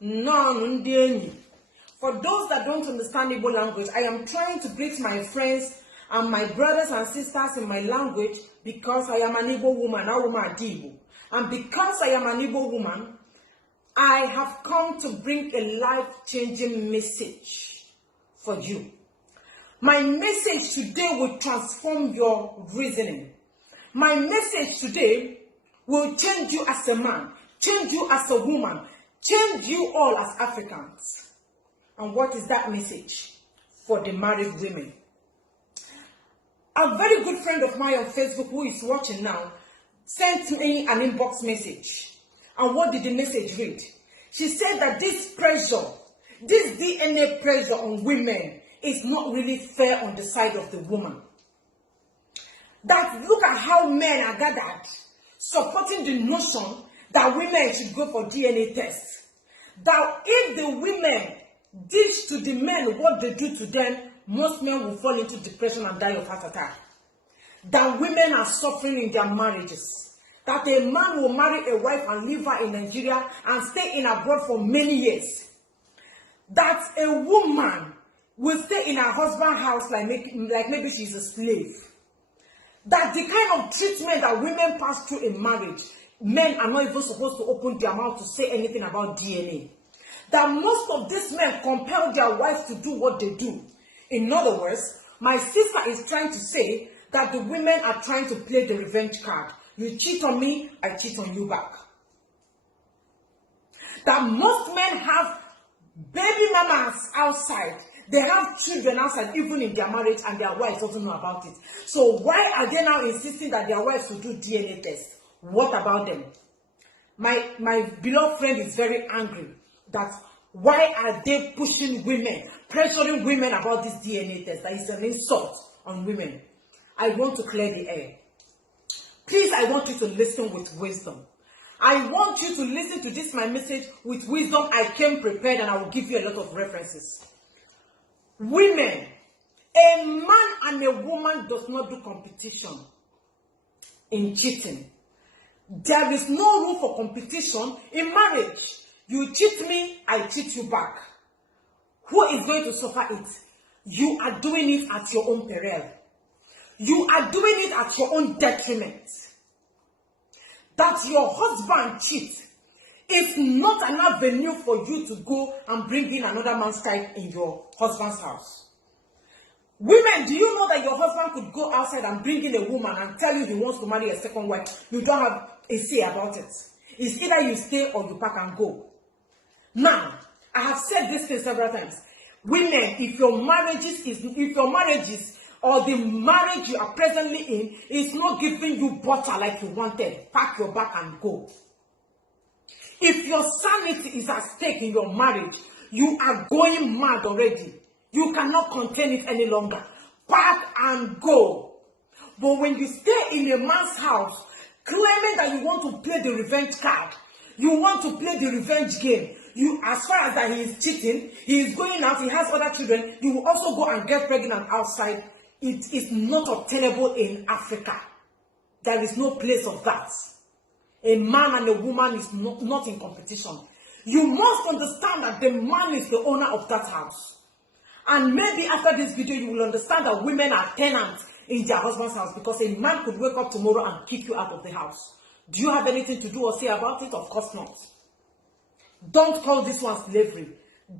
No, for those that don't understand Igbo language, I am trying to greet my friends and my brothers and sisters in my language because I am an Igbo woman, Igbo. And because I am an Igbo woman, I have come to bring a life-changing message for you. My message today will transform your reasoning. My message today will change you as a man, change you as a woman, change you all as Africans. And what is that message for the married women? A very good friend of mine on Facebook who is watching now sent me an inbox message. And what did the message read? She said that this pressure, this DNA pressure on women is not really fair on the side of the woman. That look at how men are gathered, supporting the notion that women should go for DNA tests. That if the women dish to the men what they do to them, most men will fall into depression and die of heart attack. That women are suffering in their marriages. That a man will marry a wife and leave her in Nigeria and stay in abroad for many years. That a woman will stay in her husband's house like maybe she's a slave. That the kind of treatment that women pass through in marriage, men are not even supposed to open their mouth to say anything about DNA. That most of these men compel their wives to do what they do. In other words, my sister is trying to say that the women are trying to play the revenge card. You cheat on me, I cheat on you back. That most men have baby mamas outside. They have children outside, even in their marriage, and their wives doesn't know about it. So why are they now insisting that their wives should do DNA tests? What about them? My beloved friend is very angry. That why are they pushing women, pressuring women about this DNA test? That is an insult on women. I want to clear the air. Please, I want you to listen with wisdom. I want you to listen to this, my message, with wisdom. I came prepared and I will give you a lot of references. Women, a man and a woman does not do competition in cheating. There is no room for competition in marriage. You cheat me, I cheat you back. Who is going to suffer it? You are doing it at your own peril. You are doing it at your own detriment. That your husband cheats is not an avenue for you to go and bring in another man's child in your husband's house. Women, do you know that your husband could go outside and bring in a woman and tell you he wants to marry a second wife? You don't have a say about it. It's either you stay or you pack and go. Now, I have said this thing several times. Women, if your marriages or the marriage you are presently in is not giving you butter like you wanted, pack your bag and go. If your sanity is at stake in your marriage, you are going mad already. You cannot contain it any longer. Pack and go. But when you stay in a man's house, claiming that you want to play the revenge card, you want to play the revenge game, as far as that he is cheating, he is going out, he has other children, you will also go and get pregnant outside. It is not obtainable in Africa. There is no place of that. A man and a woman is not in competition. You must understand that the man is the owner of that house. And maybe after this video, you will understand that women are tenants in their husband's house, because a man could wake up tomorrow and kick you out of the house. Do you have anything to do or say about it? Of course not. Don't call this one slavery.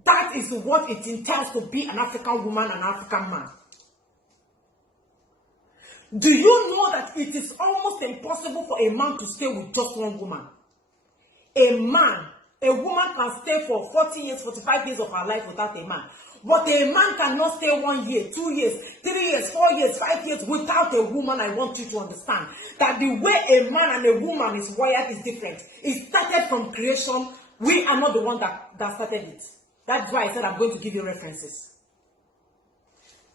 That is what it entails to be an African woman and an African man. Do you know that it is almost impossible for a man to stay with just one woman? A woman can stay for 40 years, 45 years of her life without a man. But a man cannot stay 1 year, 2 years, 3 years, 4 years, 5 years without a woman. I want you to understand that the way a man and a woman is wired is different. It started from creation. We are not the one that started it. That's why I said I'm going to give you references.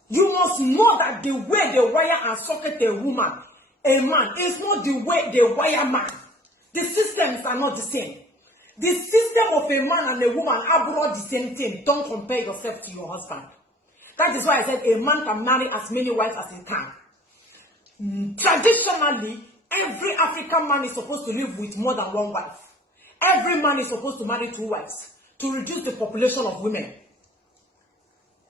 You must know that the way they wire and socket a woman, a man, is not the way they wire man. The systems are not the same. The system of a man and a woman are both the same thing. Don't compare yourself to your husband. That is why I said a man can marry as many wives as he can. Traditionally, every African man is supposed to live with more than one wife. Every man is supposed to marry 2 wives. to reduce the population of women.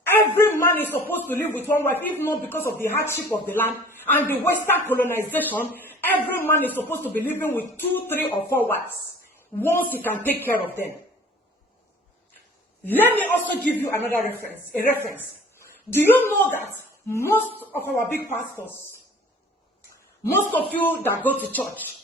Every man is supposed to live with one wife, if not because of the hardship of the land and the Western colonization. Every man is supposed to be living with 2, 3, or 4 wives once he can take care of them. Let me also give you another reference, a reference. Do you know that most of our big pastors, most of you that go to church,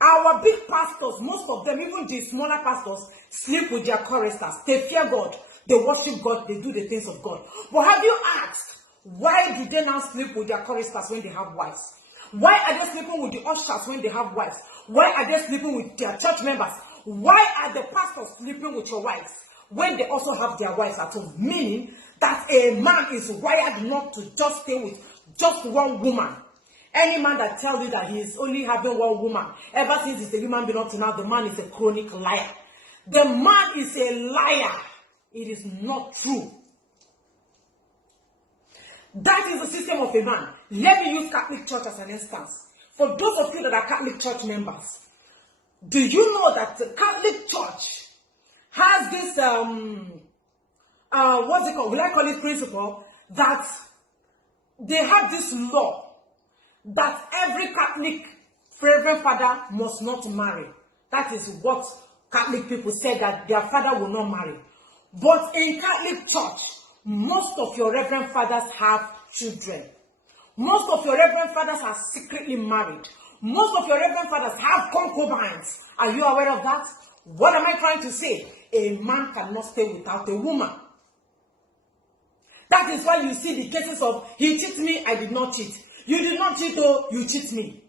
our big pastors, most of them, even the smaller pastors, sleep with their choristers. They fear God, they worship God, they do the things of God. But have you asked, why do they now sleep with their choristers when they have wives? Why are they sleeping with the ushers when they have wives? Why are they sleeping with their church members? Why are the pastors sleeping with your wives when they also have their wives at home? Meaning that a man is wired not to just stay with just one woman. Any man that tells you that he is only having one woman, ever since he's a human being up to now, the man is a chronic liar. The man is a liar. It is not true. That is the system of a man. Let me use Catholic Church as an instance. For those of you that are Catholic Church members, do you know that the Catholic Church has this, what's it called? Will I call it principle? That they have this law that every Catholic Reverend Father must not marry. That is what Catholic people say, that their father will not marry. But in Catholic Church, most of your Reverend Fathers have children. Most of your Reverend Fathers are secretly married. Most of your Reverend Fathers have concubines. Are you aware of that? What am I trying to say? A man cannot stay without a woman. That is why you see the cases of, he cheated me, I did not cheat. You did not cheat, though, you cheat me.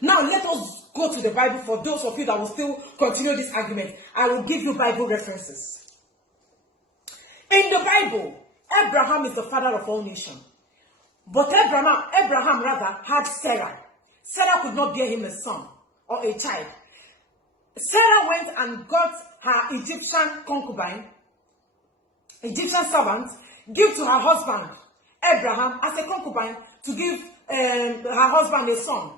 Now let us go to the Bible. For those of you that will still continue this argument, I will give you Bible references. In the Bible, Abraham is the father of all nations. But Abraham rather had Sarah. Sarah could not bear him a son or a child. Sarah went and got her Egyptian concubine, Egyptian servant, give to her husband, Abraham, as a concubine, to give her husband a son.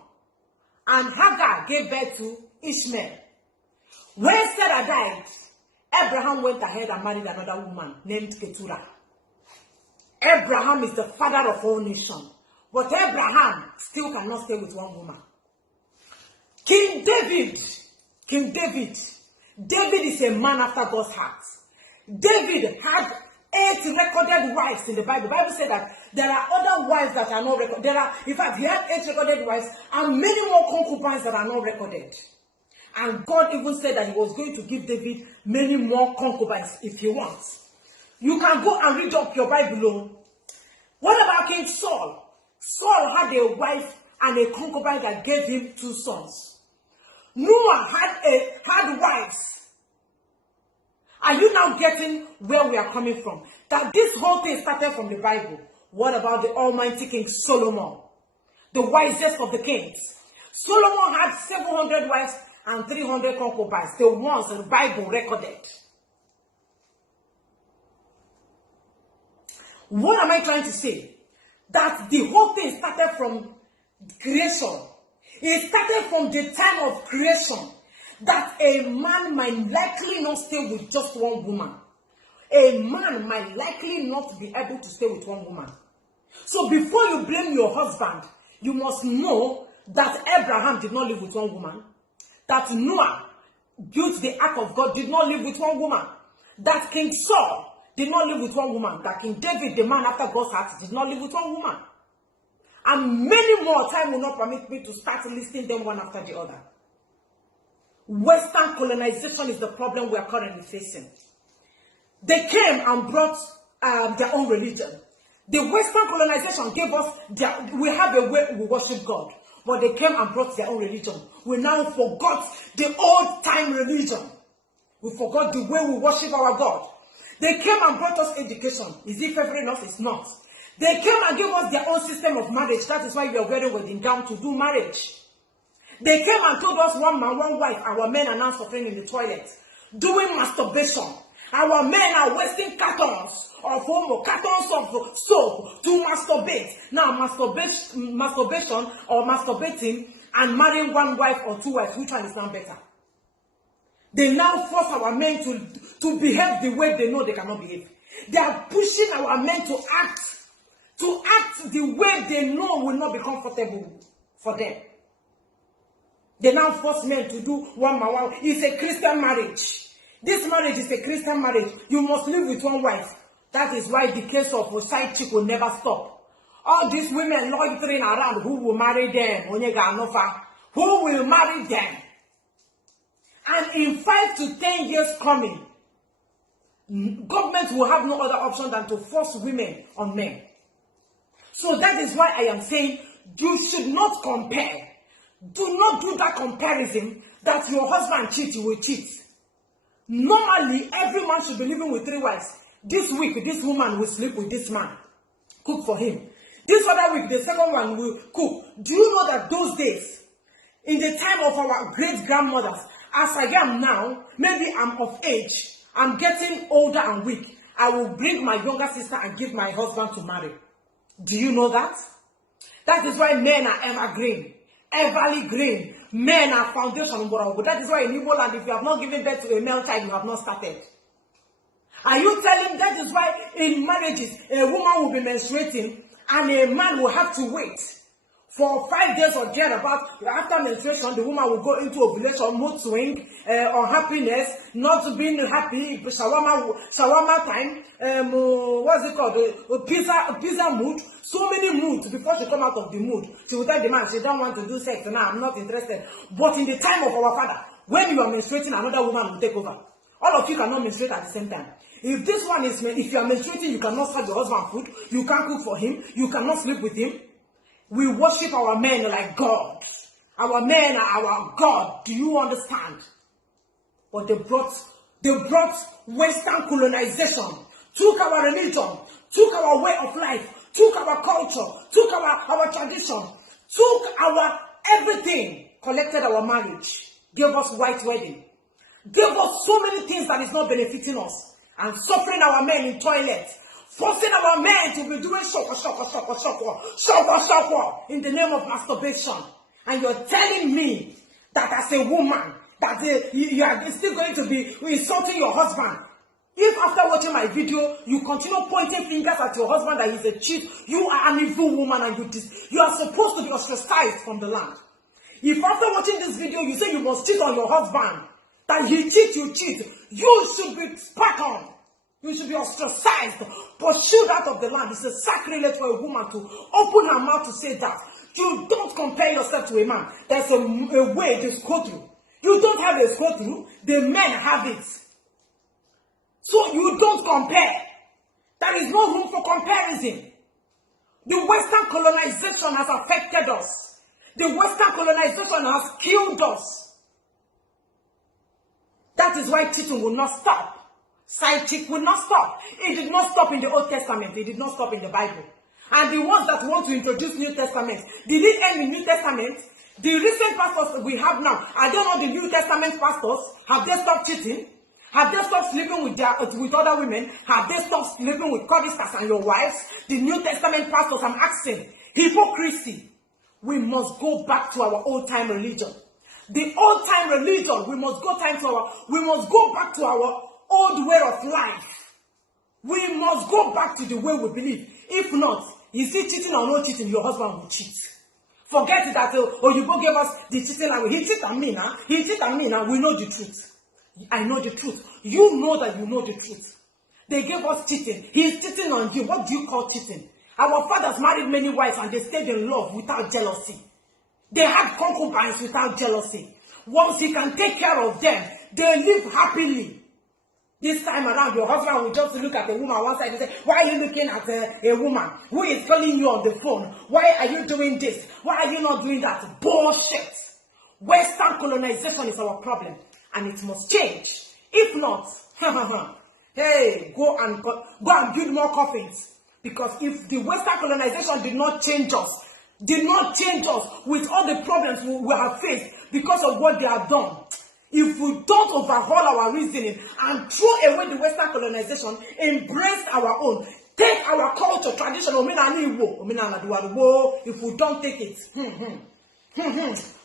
And Hagar gave birth to Ishmael. When Sarah died, Abraham went ahead and married another woman named Keturah. Abraham is the father of all nations. But Abraham still cannot stay with one woman. King David is a man after God's heart. David had 8 recorded wives in the Bible. The Bible said that there are other wives that are not recorded. In fact, he had 8 recorded wives and many more concubines that are not recorded. And God even said that he was going to give David many more concubines if he wants. You can go and read up your Bible. What about King Saul? Saul had a wife and a concubine that gave him 2 sons. Noah had wives. Are you now getting where we are coming from? That this whole thing started from the Bible. What about the almighty King Solomon? The wisest of the kings. Solomon had 700 wives and 300 concubines. The ones the Bible recorded. What am I trying to say? That the whole thing started from creation. It started from the time of creation. That a man might likely not stay with just one woman. A man might likely not be able to stay with one woman. So before you blame your husband, you must know that Abraham did not live with one woman. That Noah built the ark of God, did not live with one woman. That King Saul did not live with one woman. That King David, the man after God's heart, did not live with one woman. And many more. Time will not permit me to start listing them one after the other. Western colonization is the problem we are currently facing. They came and brought their own religion. The Western colonization gave us, we have a way we worship God. But they came and brought their own religion. We now forgot the old time religion. We forgot the way we worship our God. They came and brought us education. Is it favoring us? It's not. They came and gave us their own system of marriage. That is why we are wearing wedding gown to do marriage. They came and told us one man, one wife. Our men are now suffering in the toilet, doing masturbation. Our men are wasting cartons of homo, cartons of soap to masturbate. Now, masturbation or masturbating and marrying one wife or 2 wives, which one is now better? They now force our men to behave the way they know they cannot behave. They are pushing our men to act the way they know will not be comfortable for them. They now force men to do one by one. It's a Christian marriage. This marriage is a Christian marriage. You must live with one wife. That is why the case of a side chick will never stop. All these women loitering around, who will marry them? Who will marry them? And in 5 to 10 years coming, government will have no other option than to force women on men. So that is why I am saying you should not compare. Do not do that comparison that your husband cheats, you will cheat. Normally, every man should be living with 3 wives. This week, this woman will sleep with this man. Cook for him. This other week, the second one will cook. Do you know that those days, in the time of our great-grandmothers, as I am now, maybe I'm of age, I'm getting older and weak, I will bring my younger sister and give my husband to marry. Do you know that? That is why men are evergreen. Everly green. Men are foundation. That is why in Igbo land, if you have not given birth to a male child, you have not started. Are you telling that is why in marriages, a woman will be menstruating and a man will have to wait for 5 days or thereabout? After menstruation, the woman will go into ovulation, mood swing, unhappiness, not being happy, shawarma time, what's it called? Pizza mood. So many moods before she come out of the mood. She will tell the man she don't want to do sex. No, I'm not interested. But in the time of our father, when you are menstruating, another woman will take over. All of you cannot menstruate at the same time. If this one is, if you are menstruating, you cannot serve your husband food. You can't cook for him. You cannot sleep with him. We worship our men like God. Our men are our God. Do you understand? But they brought Western colonization, took our religion, took our way of life, took our culture, took our tradition, took our everything, collected our marriage, gave us white wedding, gave us so many things that is not benefiting us, and suffering our men in toilets, forcing our men to be doing shoko in the name of masturbation. And you're telling me that as a woman, that you are still going to be insulting your husband. If after watching my video, you continue pointing fingers at your husband that he's a cheat, you are an evil woman and you are supposed to be ostracized from the land. If after watching this video, you say you must cheat on your husband, that he cheat, you cheat, you should be spat on. You should be ostracized, pursued out of the land. It's a sacrilege for a woman to open her mouth to say that. You don't compare yourself to a man. There's a way to go through. You don't have a go through. The men have it. So you don't compare. There is no room for comparison. The Western colonization has affected us. The Western colonization has killed us. That is why cheating will not stop. Side chick will not stop. It did not stop in the Old Testament. It did not stop in the Bible. And the ones that want to introduce New Testament, did it end in New Testament? The recent pastors we have now, I don't know the New Testament pastors, have they stopped cheating? Have they stopped sleeping with other women? Have they stopped sleeping with choristers and your wives? The New Testament pastors, I'm asking, hypocrisy. We must go back to our old-time religion. The old-time religion, we must go back to our old way of life. We must go back to the way we believe. If not, is it cheating or not cheating, your husband will cheat. Forget it that, you both gave us the cheating language. He cheated on me now. He cheated on me now. We know the truth. I know the truth. You know that you know the truth. They gave us cheating. He's cheating on you. What do you call cheating? Our fathers married many wives and they stayed in love without jealousy. They had concubines without jealousy. Once he can take care of them, they live happily. This time around, your husband will just look at a woman one side and say, why are you looking at a woman who is calling you on the phone? Why are you doing this? Why are you not doing that? Bullshit. Western colonization is our problem and it must change. If not, hey, go and build more coffins. Because if the Western colonization did not change us with all the problems we have faced because of what they have done, if we don't overhaul our reasoning and throw away the Western colonization, embrace our own, take our culture, tradition, if we don't take it,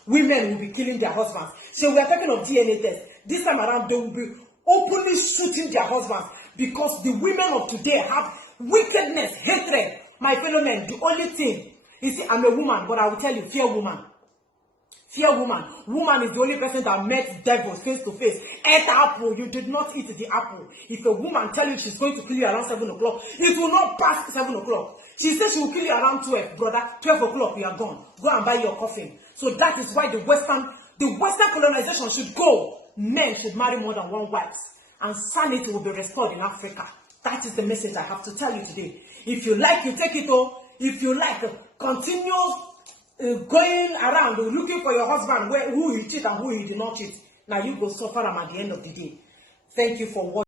women will be killing their husbands. So we are talking of DNA test. this time around they will be openly shooting their husbands, because the women of today have wickedness, hatred. My fellow men, the only thing, you see, I'm a woman, but I will tell you, fear woman. Fear woman. Woman is the only person that met devils face to face. Ate apple, you did not eat the apple. If a woman tell you she's going to kill you around 7 o'clock, it will not pass 7 o'clock. She says she will kill you around 12, brother. 12 o'clock, you are gone. Go and buy your coffin. So that is why the Western colonization should go. Men should marry more than one wife, and sanity will be restored in Africa. That is the message I have to tell you today. If you like, you take it all. If you like, continue going around looking for your husband, who he cheat and who he did not cheat. Now you go suffer him at the end of the day. Thank you for watching.